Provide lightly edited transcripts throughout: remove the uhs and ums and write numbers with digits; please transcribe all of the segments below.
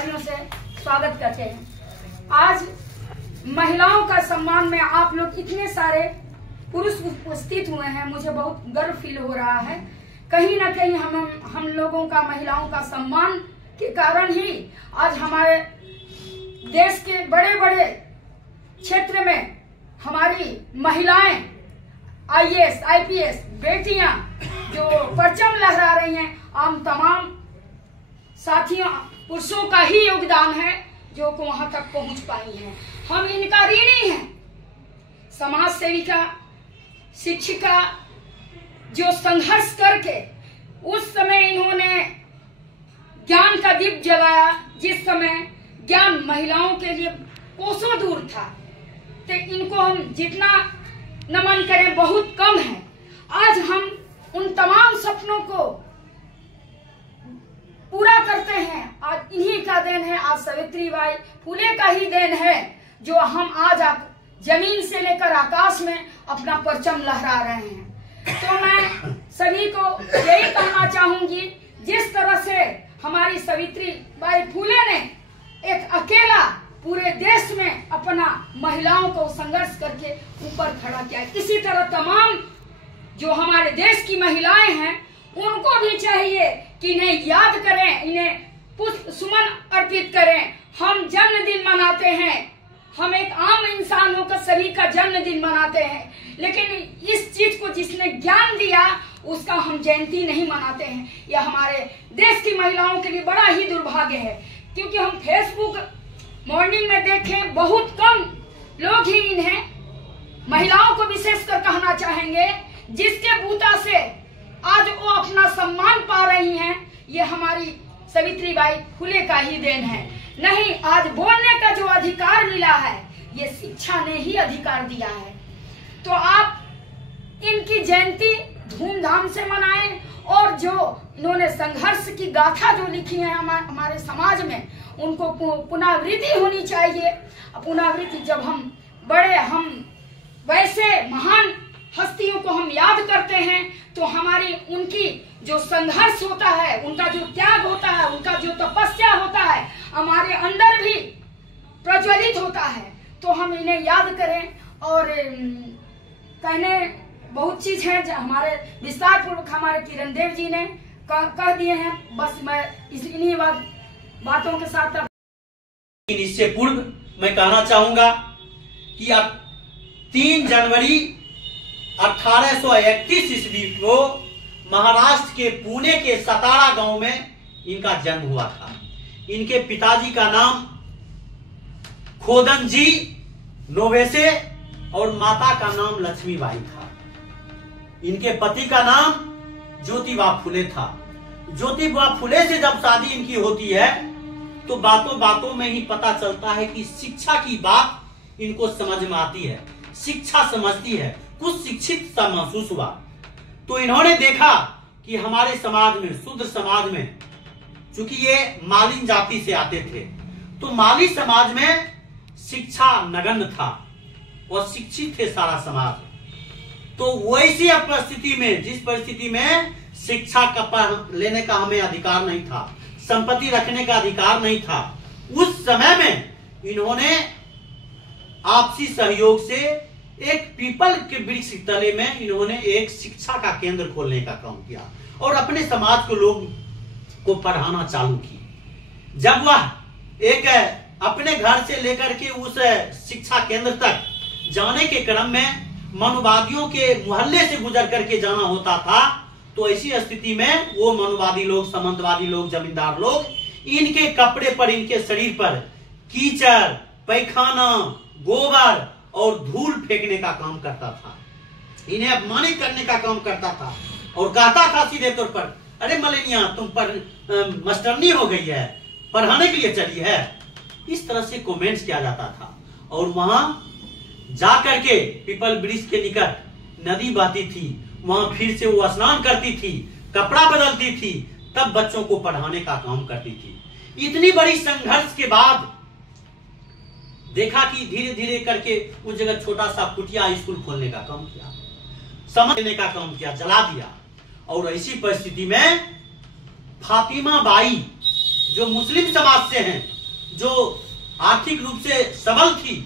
तालियों से स्वागत करते हैं। आज महिलाओं का सम्मान में आप लोग इतने सारे पुरुष उपस्थित हुए हैं, मुझे बहुत गर्व फील हो रहा है। कहीं ना कहीं हम लोगों का महिलाओं का सम्मान के कारण ही आज हमारे देश के बड़े बड़े क्षेत्र में हमारी महिलाएं IAS, IPS बेटियां जो परचम लहरा रही हैं। हम तमाम साथियों पुरुषों का ही योगदान है जो को वहां तक पहुंच पाई हैं। हम इनका ऋणी हैं। समाज सेविका, शिक्षिका जो संघर्ष करके उस समय इन्होंने ज्ञान का दीप जलाया, जिस समय ज्ञान महिलाओं के लिए कोसों दूर था। तो इनको हम जितना नमन करें बहुत कम है। आज हम उन तमाम सपनों को पूरा करते हैं। आज इन्हीं का देन है, आज सावित्रीबाई फुले का ही देन है जो हम आज जमीन से लेकर आकाश में अपना परचम लहरा रहे हैं। तो मैं सभी को यही कहना चाहूंगी, जिस तरह से हमारी सावित्रीबाई फुले ने एक अकेला पूरे देश में अपना महिलाओं को संघर्ष करके ऊपर खड़ा किया, इसी तरह तमाम जो हमारे देश की महिलाएं हैं उनको भी चाहिए कि इन्हें याद करें, इन्हें पुष्प सुमन अर्पित करें। हम जन्मदिन मनाते हैं, हम एक आम इंसान होकर सभी का जन्मदिन मनाते हैं, लेकिन इस चीज को जिसने ज्ञान दिया उसका हम जयंती नहीं मनाते हैं। यह हमारे देश की महिलाओं के लिए बड़ा ही दुर्भाग्य है, क्योंकि हम फेसबुक मॉर्निंग में देखें बहुत कम लोग ही इन्हें महिलाओं को विशेषकर कहना चाहेंगे जिसके बूता से आज वो अपना सम्मान पा रही हैं। ये हमारी सावित्रीबाई फुले का ही देन है। नहीं, आज बोलने का जो अधिकार मिला है ये शिक्षा ने ही अधिकार दिया है। तो आप इनकी जयंती धूमधाम से मनाएं, और जो इन्होंने संघर्ष की गाथा जो लिखी है हमारे समाज में, उनको पुनरावृत्ति होनी चाहिए। पुनरावृत्ति जब हम वैसे महान हस्तियों को हम याद करते हैं तो हमारी उनकी जो संघर्ष होता है, उनका जो त्याग होता है, उनका जो तपस्या होता है, हमारे अंदर भी प्रज्वलित होता है। तो हम इन्हें याद करें। और कहने बहुत चीज है जो हमारे विस्तार पूर्वक हमारे किरण देव जी ने कह दिए हैं। बस मैं इन्हीं बातों के साथ इससे पूर्व मैं कहना चाहूंगा कि अब 3 जनवरी 1831 ईस्वी को महाराष्ट्र के पुणे के सतारा गांव में इनका जन्म हुआ था। इनके पिताजी का नाम खोदनजी नोवेसे और माता का नाम लक्ष्मीबाई था। इनके पति का नाम ज्योतिबा फुले था। ज्योतिबा फुले से जब शादी इनकी होती है तो बातों बातों में ही पता चलता है कि शिक्षा की बात इनको समझ में आती है, शिक्षा समझती है, कुछ शिक्षित सा महसूस हुआ। तो इन्होंने देखा कि हमारे समाज में, शूद्र समाज में, चूंकि ये मालिन जाति से आते थे, तो माली समाज में शिक्षा नगण्य था और शिक्षित थे सारा समाज। तो वैसी परिस्थिति में, जिस परिस्थिति में शिक्षा का लेने का हमें अधिकार नहीं था, संपत्ति रखने का अधिकार नहीं था, उस समय में इन्होंने आपसी सहयोग से एक पीपल के वृक्ष तले में इन्होंने एक शिक्षा का केंद्र खोलने का काम किया और अपने समाज को लोग को पढ़ाना चालू की। जब वह एक अपने घर से लेकर के उस शिक्षा केंद्र तक जाने के क्रम में मनुवादियों के मोहल्ले से गुजर करके जाना होता था, तो ऐसी स्थिति में वो मनुवादी लोग, सामंतवादी लोग, जमींदार लोग इनके कपड़े पर, इनके शरीर पर कीचड़, पैखाना, गोबर और धूल फेंकने का काम करता था, इन्हें अपमानित करने का काम करता था और कहता था सीधे तौर पर, अरे मलेनिया तुम पर मास्टरनी हो गई है, पढ़ाने के लिए चली है। इस तरह से कमेंट्स किया जाता था। और वहां जाकर के पीपल वृक्ष के निकट नदी बहती थी, वहां फिर से वो स्नान करती थी, कपड़ा बदलती थी, तब बच्चों को पढ़ाने का काम करती थी। इतनी बड़ी संघर्ष के बाद देखा कि धीरे धीरे करके उस जगह छोटा सा कुटिया स्कूल खोलने का काम किया, समझ लेने का काम किया, जला दिया। और ऐसी परिस्थिति में फातिमा बाई जो मुस्लिम समाज से हैं, जो आर्थिक रूप से सबल थी,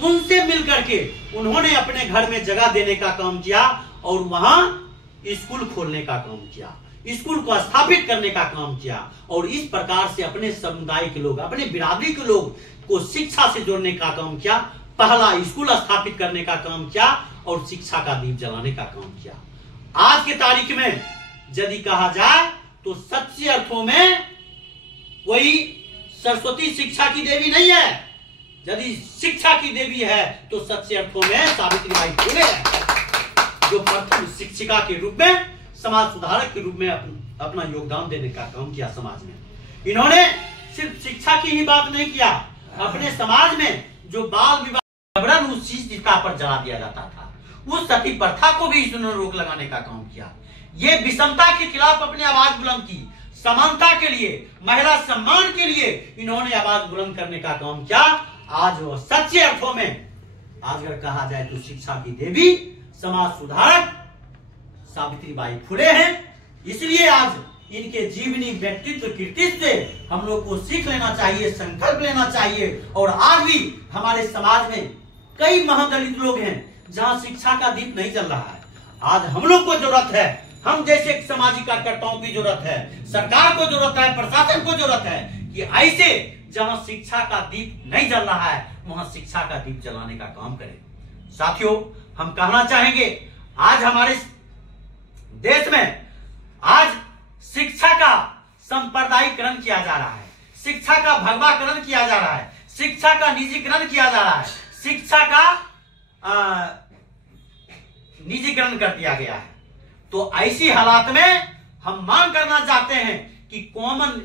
उनसे मिलकर के उन्होंने अपने घर में जगह देने का काम किया और वहां स्कूल खोलने का काम किया, स्कूल को स्थापित करने का काम किया और इस प्रकार से अपने समुदाय के लोग, अपने बिरादरी के लोग को शिक्षा से जोड़ने का काम किया। पहला स्कूल स्थापित करने का काम किया और शिक्षा का दीप जलाने का काम किया। आज के तारीख में यदि कहा जाए तो सच्चे अर्थों में कोई सरस्वती शिक्षा की देवी नहीं है। यदि शिक्षा की देवी है तो सच्चे अर्थों में सावित्रीबाई फुले है, जो प्रथम शिक्षिका के रूप में, समाज सुधारक के रूप में अपना योगदान देने का काम किया समाज में। इन्होंने सिर्फ शिक्षा की ही बात नहीं किया, अपने समाज में जो बाल विवाह उस चिता पर जला दिया जाता था, उस सती प्रथा को भी इन्होंने रोक लगाने का काम किया। ये विषमता के खिलाफ अपनी आवाज बुलंद की, समानता के लिए, महिला सम्मान के लिए इन्होंने आवाज बुलंद करने का काम किया। आज वो सच्चे अर्थों में, आज अगर कहा जाए तो शिक्षा की देवी, समाज सुधारक सावित्रीबाई फुले हैं। इसलिए आज इनके जीवनी, व्यक्तित्व, कृतित्व से हम लोग को सीख लेना चाहिए, संकल्प लेना चाहिए। और आज भी हमारे समाज में कई महादलित लोग हैं जहां शिक्षा का दीप नहीं जल रहा है। आज हम लोग को जरूरत है, हम जैसे सामाजिक कार्यकर्ताओं की जरूरत है, सरकार को जरूरत है, प्रशासन को जरूरत है कि ऐसे जहां शिक्षा का दीप नहीं जल रहा है वहां शिक्षा का दीप जलाने का काम करें। साथियों, हम कहना चाहेंगे आज हमारे देश में आज शिक्षा का सांप्रदायिकरण किया जा रहा है, शिक्षा का भगवाकरण किया जा रहा है, शिक्षा का निजीकरण किया जा रहा है, शिक्षा का निजीकरण कर दिया गया है। तो ऐसी हालात में हम मांग करना चाहते हैं कि कॉमन